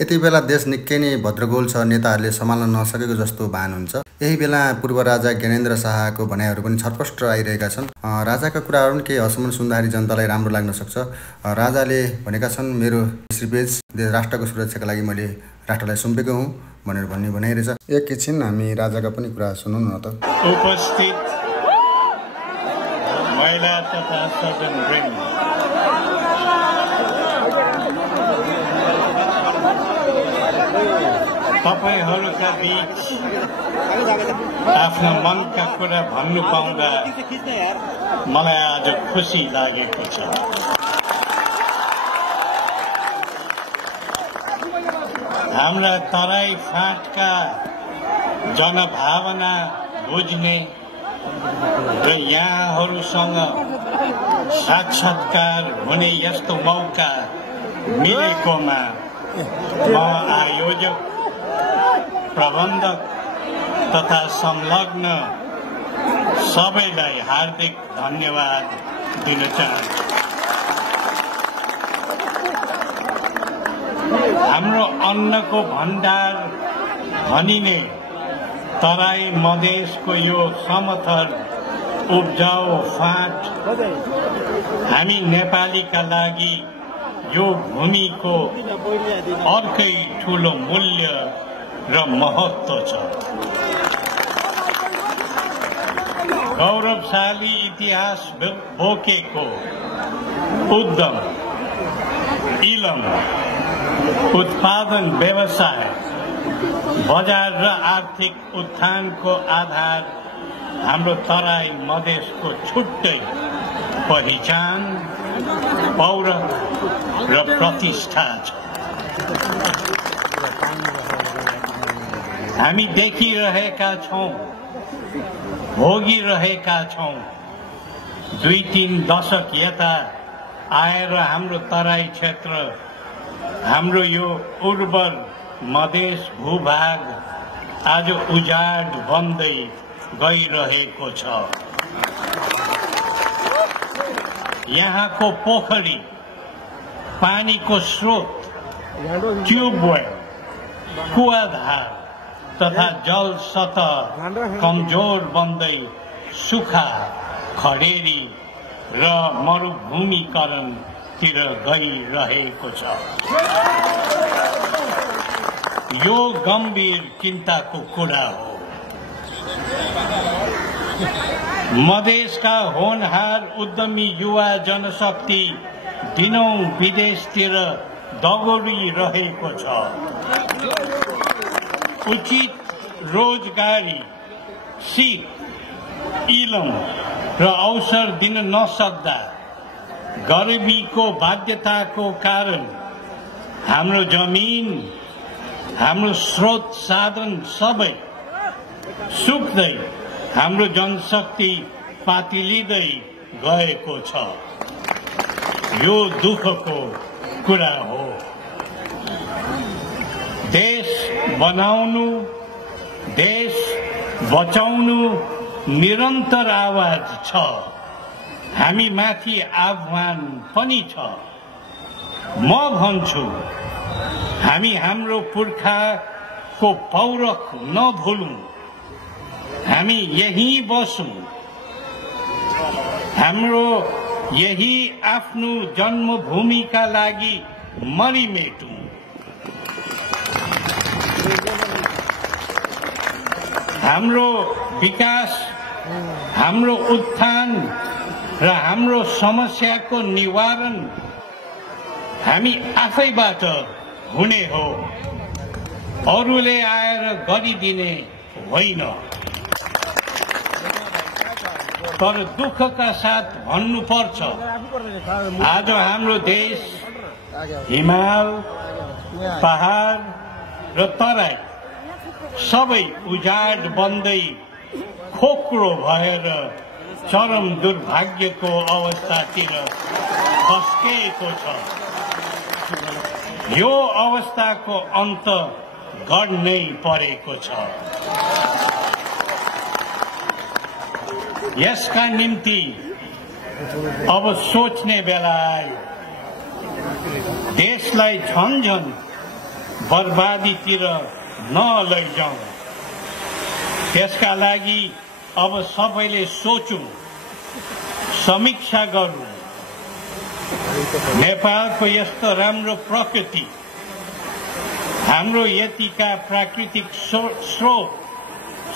यति बेला देश निकै नै भद्रगोल छ, नेताहरूले सम्हाल्न नसकेको जस्तो भान हुन्छ। यही बेला पूर्व राजा ज्ञानेन्द्र शाहको भनाइहरू पनि छटपस्ट आइरहेका छन्। राजाका कुराहरू पनि केही हसमुन सुन्दाखेरि जनतालाई राम्रो लाग्न सक्छ। राजाले भनेका छन्, मेरो श्रीपेज राष्ट्रको सुरक्षाका लागि मैले राष्ट्रलाई सुम्पेको हुँ भनेर भन्ने भनाइरहेछ। एकैछिन हामी राजाका पनि कुरा सुनौँ न त। उपस्थित महिला तथा सज्जनवृन्द, तपाईहरुका बीच आफ्नो मनका कुरा भन्नु पाउँदा मलाई आज खुसी लागेको छ। हाम्रा तराई फाँटका जनभावना बुझ्ने र यहाँहरूसँग साक्षात्कार हुने यस्तो मौका मिलेकोमा म आयोजक, प्रबन्धक तथा संलग्न सबैलाई हार्दिक धन्यवाद दिन चाहन्छु। हाम्रो अन्नको भण्डार भनिने तराई मधेसको यो समथर उब्जाउ फाँट हामी नेपालीका लागि यो भूमिको अर्कै ठूलो मूल्य र महत्त्व छ। गौरवशाली इतिहास बोकेको उद्यम, इलम, उत्पादन व्यवसाय, बजार र आर्थिक उत्थानको आधार हाम्रो तराई मधेसको छुट्टै पहिचान, पौरख र प्रतिष्ठा छ। हामी देखिरहेका छौं, भोगिरहेका छौं। 2-3 दशक यता आएर हाम्रो तराई क्षेत्र, हाम्रो यो उर्वर मधेस भूभाग आज उजाड बन्दै गइरहेको छ। यहाँको पोखरी, पानीको स्रोत, ट्युबवेल, कुवाधार तथा जल सतह कमजोर बन्दै सुखा, खडेरी र मरुभूमिकरणतिर गइरहेको छ। यो गम्भीर चिन्ताको कुरा हो। मधेसका होनहार उद्यमी युवा जनशक्ति दिनौं विदेशतिर दगोरिरहेको छ। उचित रोजगारी, सिप, इलम र अवसर दिन नसक्दा गरिबीको बाध्यताको कारण हाम्रो जमिन, हाम्रो स्रोत साधन सबै सुक्दै हाम्रो जनशक्ति पातिलिँदै गएको छ। यो दुःखको कुरा हो। देश बनाउनु, देश बचाउनु निरन्तर आवाज छ। हामी माथि आह्वान पनि छ। म भन्छु, हामी हाम्रो पुर्खाको पौरख नभुलौं। हामी यही बसौं, हाम्रो यही आफ्नो जन्मभूमिका लागि मरिमेटौं। हाम्रो विकास, हाम्रो उत्थान र हाम्रो समस्याको निवारण हामी आफैबाट हुने हो, अरूले आएर गरिदिने होइन। तर दुःखका साथ भन्नुपर्छ, आज हाम्रो देश हिमाल, पहाड र तराई सबै उजाड बन्दै खोक्रो भएर चरम दुर्भाग्यको अवस्थातिर खस्किएको छ। यो अवस्थाको अन्त गर्नै परेको छ। यसका निम्ति अब सोच्ने बेला आयो। देशलाई झन्झन बर्बादीतिर नलैजाउँ। त्यसका लागि अब सबैले सोचौं, समीक्षा गरौँ। नेपालको यस्तो राम्रो प्रकृति, हाम्रो यतिका प्राकृतिक स्रोत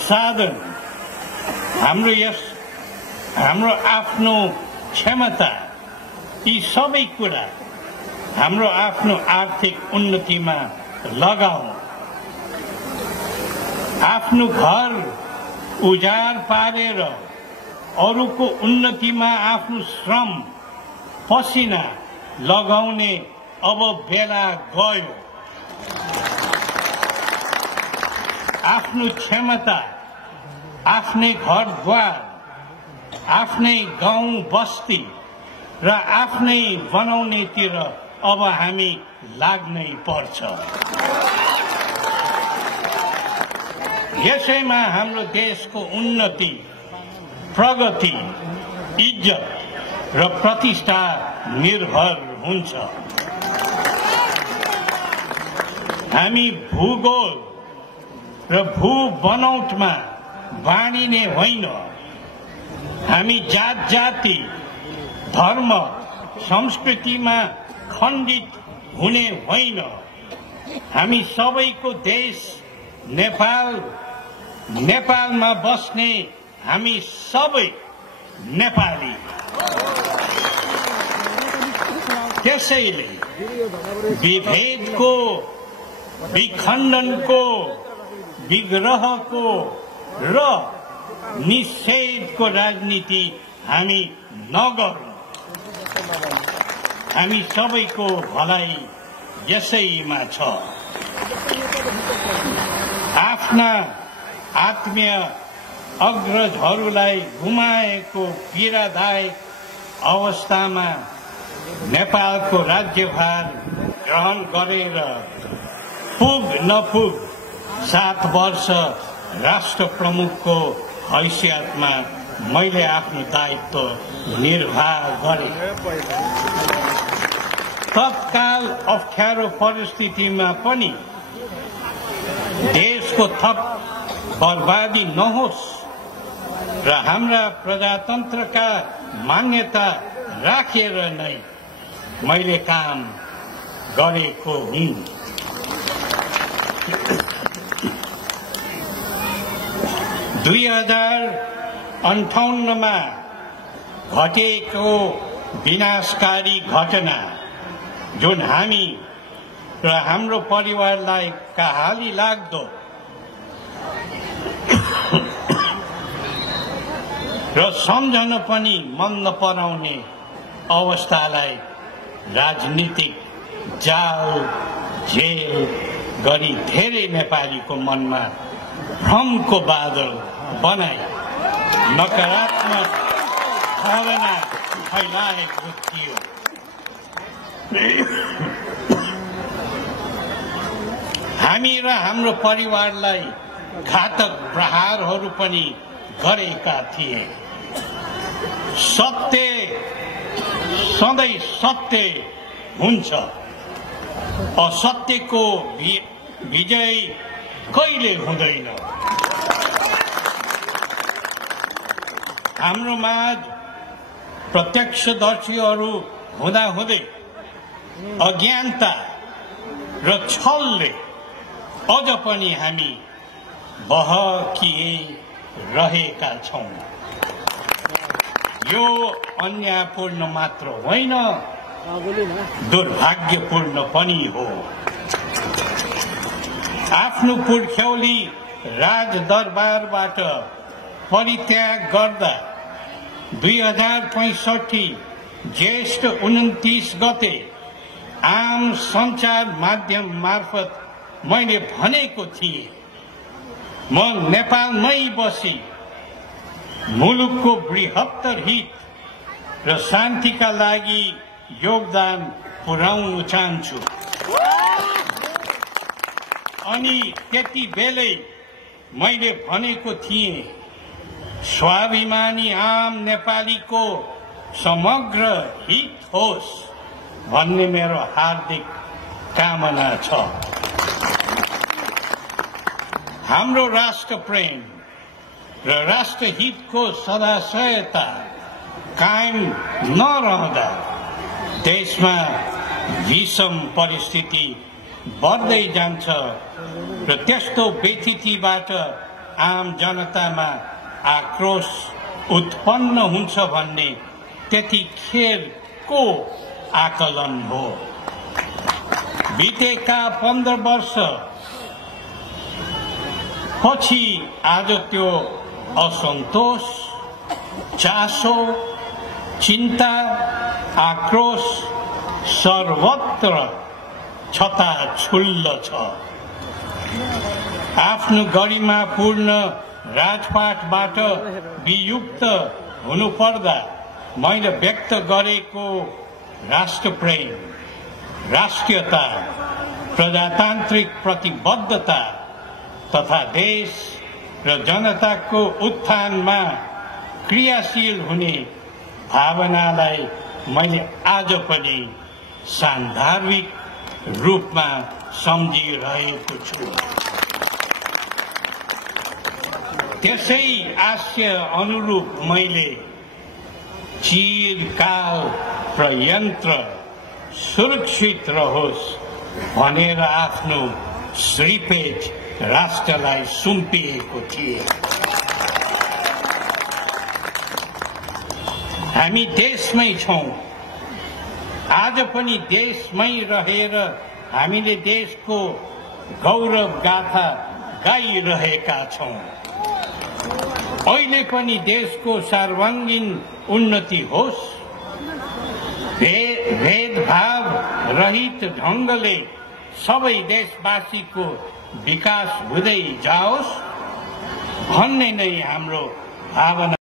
साधन, हाम्रो आफ्नो क्षमता, यी सबै कुरा हाम्रो आफ्नो आर्थिक उन्नतिमा लगाऊ। आफ्नो घर उजाड पारेर अरूको उन्नतिमा आफ्नो श्रम पसिना लगाउने अब बेला गयो। आफ्नो क्षमता, आफ्नै घरद्वार, आफ्नै गाउँ बस्ती र आफ्नै बनाउनेतिर अब हामी लाग्नै पर्छ। यसैमा हाम्रो देशको उन्नति, प्रगति, इज्जत र प्रतिष्ठा निर्भर हुन्छ। हामी भूगोल र भू बनौटमा बाँडिने होइन। हामी जात जाति, धर्म, संस्कृतिमा खण्डित हुने होइन। हामी सबैको देश नेपाल, नेपालमा बस्ने हामी सबै नेपाली। त्यसैले विभेदको, विखण्डनको, विग्रहको र निषेधको राजनीति हामी नगरौँ। हामी सबैको भलाइ यसैमा छ। आफ्ना आत्मीय अग्रजहरूलाई गुमाएको पीडादायक अवस्थामा नेपालको राज्यभार ग्रहण गरेर पुग नपुग 7 वर्ष राष्ट्र प्रमुखको हैसियतमा मैले आफ्नो दायित्व निर्वाह गरे। तत्काल अप्ठ्यारो परिस्थितिमा पनि देशको थप बर्बादी नहोस् र हाम्रा प्रजातन्त्रका मान्यता राखेर नै मैले काम गरेको हुँ। 2058 मा घटेको विनाशकारी घटना जुन हामी र हाम्रो परिवारलाई कहाली लाग्दो र सम्झन पनि मन नपराउने अवस्थालाई राजनीतिक जाल जेल गरी धेरै नेपालीको मनमा भ्रमको बादल बनाई नकारात्मक भावना फैलाएको थियो। हामी र हाम्रो परिवारलाई घातक प्रहारहरू पनि गरेका थिए। सत्य सधैँ सत्य हुन्छ, असत्यको विजय कहिले हुँदैन। हाम्रो माझ प्रत्यक्षदर्शीहरू हुँदाहुँदै अज्ञानता र छलले अझ पनि हामी बहकिरहेका छौं। यो अन्यायपूर्ण मात्र होइन, दुर्भाग्यपूर्ण पनि हो। आफ्नो पुर्ख्यौली राजदरबारबाट परित्याग गर्दा 2065 ज्येष्ठ 29 गते आम सञ्चार माध्यम मार्फत मैले भनेको थिएँ, म नेपालमै बसी मुलुकको बृहत्तर हित र शान्तिका लागि योगदान पुर्याउन चाहन्छु। अनि त्यति बेलै मैले भनेको थिएँ, स्वाभिमानी आम नेपालीको समग्र हित होस् भन्ने मेरो हार्दिक कामना छ। हाम्रो राष्ट्र प्रेम र राष्ट्रहितको सदाशयता कायम नरहँदा देशमा विषम परिस्थिति बढ्दै जान्छ र त्यस्तो व्यथितिबाट आम जनतामा आक्रोश उत्पन्न हुन्छ भन्ने त्यतिखेरको आकलन हो। बितेका 15 वर्ष पछि आज त्यो असन्तोष, चासो, चिन्ता, आक्रोश सर्वत्र छताछुल्ल छ। आफ्नो गरिमापूर्ण राजपाटबाट वियुक्त हुनुपर्दा मैले व्यक्त गरेको राष्ट्रप्रेम, राष्ट्रियता, प्रजातान्त्रिक प्रतिबद्धता तथा देश र जनताको उत्थानमा क्रियाशील हुने भावनालाई मैले आज पनि सान्दर्भिक रूपमा सम्झिरहेको छु। त्यसै आशय अनुरूप मैले चिरकाल पर्यन्त सुरक्षित रहोस् भनेर आफ्नो श्रीपेट राष्ट्रलाई सुम्पिएको थिए। हामी देशमै छौं। आज पनि देशमै रहेर हामीले देशको गौरव गाथा गाइरहेका छौं। अहिले पनि देशको सर्वाङ्गीण उन्नति होस्, भेदभाव रहित ढंगले सबै देशवासीको विकास हुँदै जाओस् भन्ने नै हाम्रो भावना